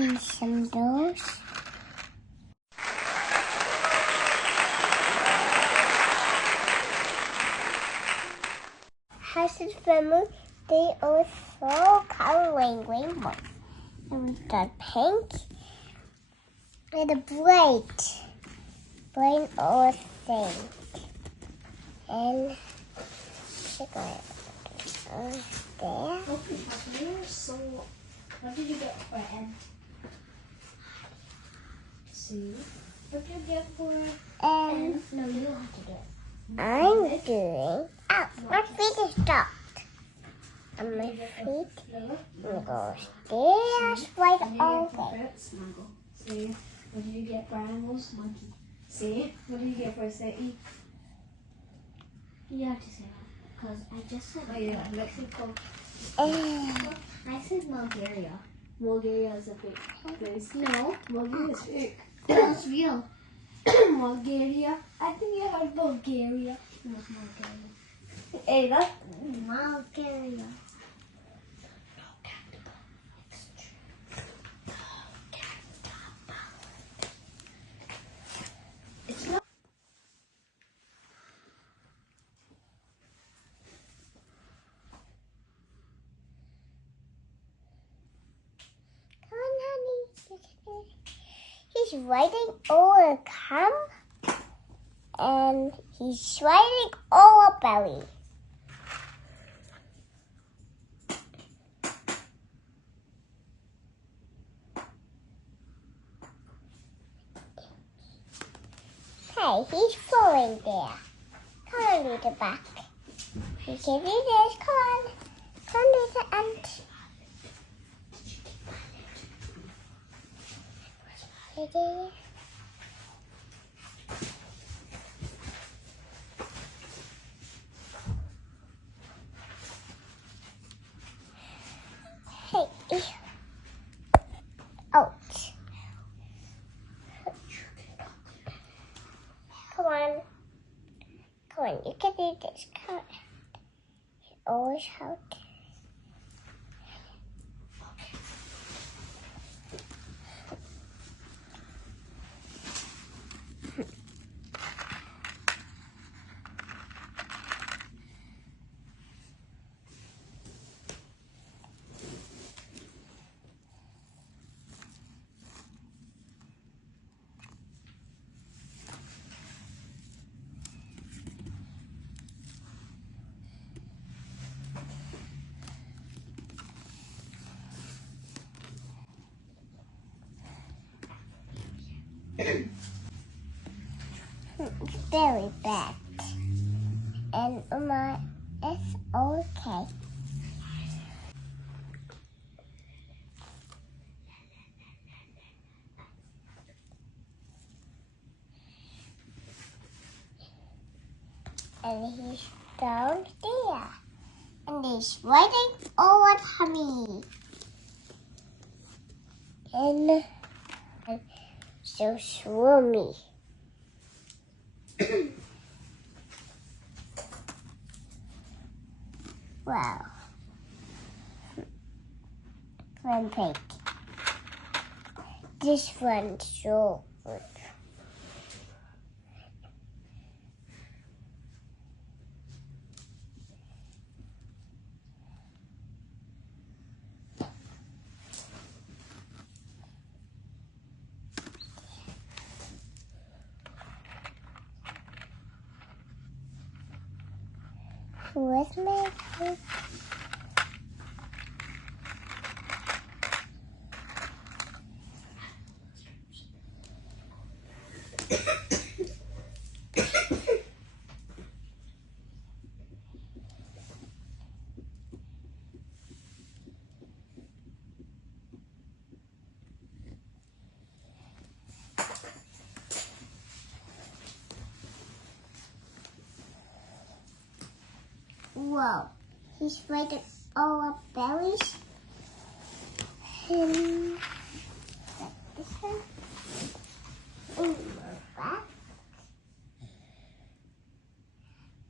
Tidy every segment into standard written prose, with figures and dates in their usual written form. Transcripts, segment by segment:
And some those. House's family, they are so coloring rainbow. And we've got pink and a bright or thing. And check it there. Okay, so what did you get for Ed? See? What did you get for Ed? No, you have to do it. I'm doing. Oh, my feet is stopped. And my feet go stairs right over. See? What did you get for animals? Monkey. See? What did you get for city? You have to say that. Because I just said Mexico. I said Bulgaria. Bulgaria is a fake place. No, Bulgaria is fake. That's real. Bulgaria. I think you heard Bulgaria. Not Bulgaria. Hey, that's Bulgaria. It's not. Come on, honey. He's riding over a camp. And he's riding over a belly. Hey, he's falling there. Come on, little back. You can do this. Come on. Come on, little ant. Ready? Hey. Ouch. Come on. Come on, you can do this. Come on. You always have to. Very bad. And it's okay. And he's down there. And he's riding over Tommy. And so swimmy. Wow. One pig. This one's so good. Where's my food? Whoa, he's riding all our berries. And this one. In the back.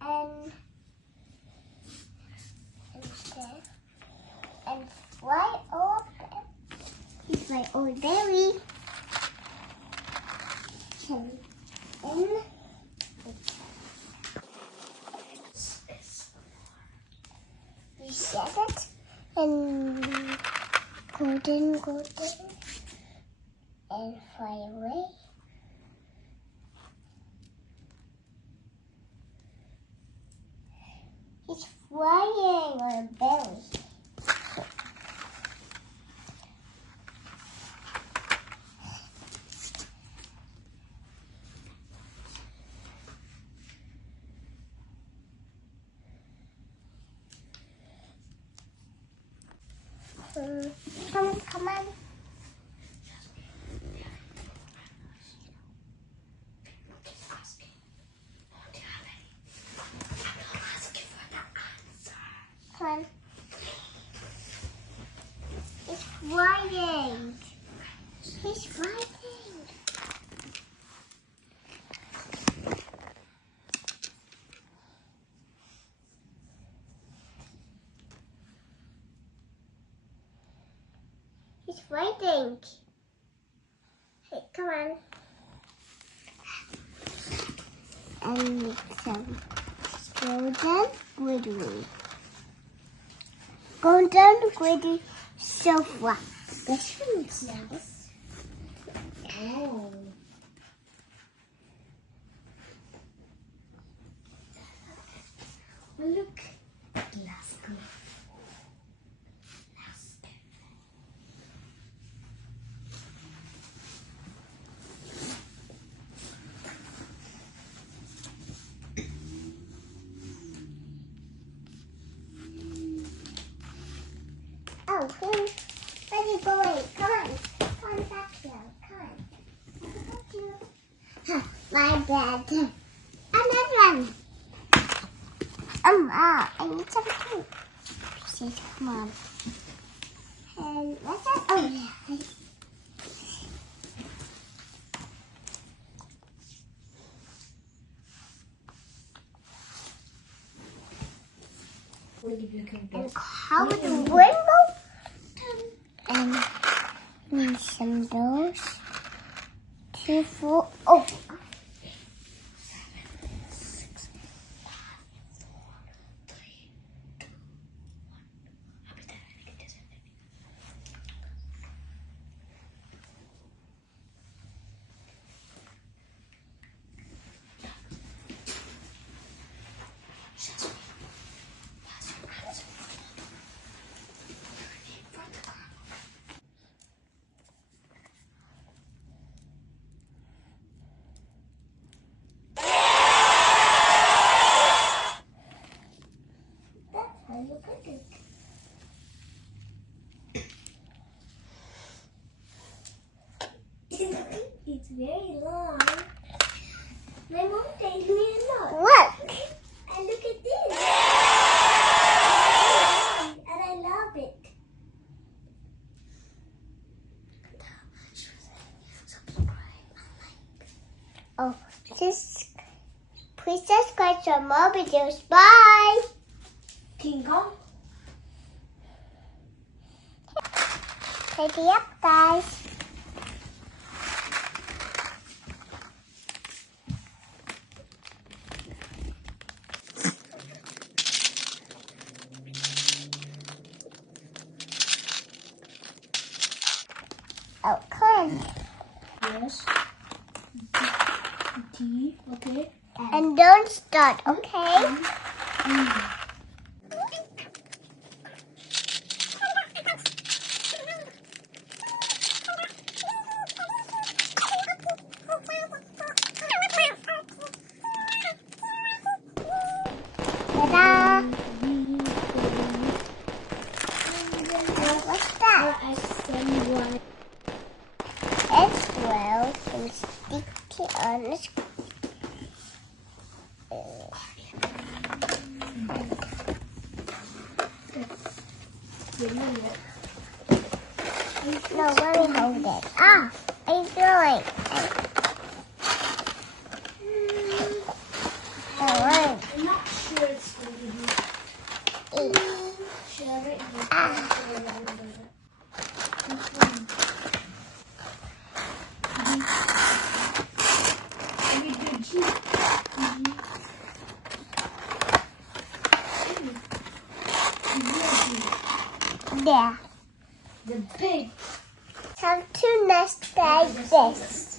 And there. And fly over. He's is my old berry. And you set it and golden and fly away. He's flying on a belly. Come on. Come on. It's flying. He's flying. He's waiting. Hey, come on. And make some golden glittery. Golden glittery sofa. This one's nice. Oh. Well, look. Glasgow. Oh, where are you going? Come on. Come on back here. Come on. Huh, my bad. Another one. Wow, I need some too. Pieces, come on. And what's that? Oh, yeah. And colored rainbow. And need some those. 2, 4. Oh. It's very long. My mom takes me a lot. Look. And look at this. And I love it. Oh, please subscribe for more videos. Bye. King Kong. Tidy up, guys. Oh, come. Yes. T. Okay. And don't start, okay? Ta-da! What's that? I send one. It's well and stick it on this. No, let me hold it. Ah, what are you doing? Oh, I'm not sure it's going to be. wait. Should I write this? Ah. there. The pig. Have two nests like this.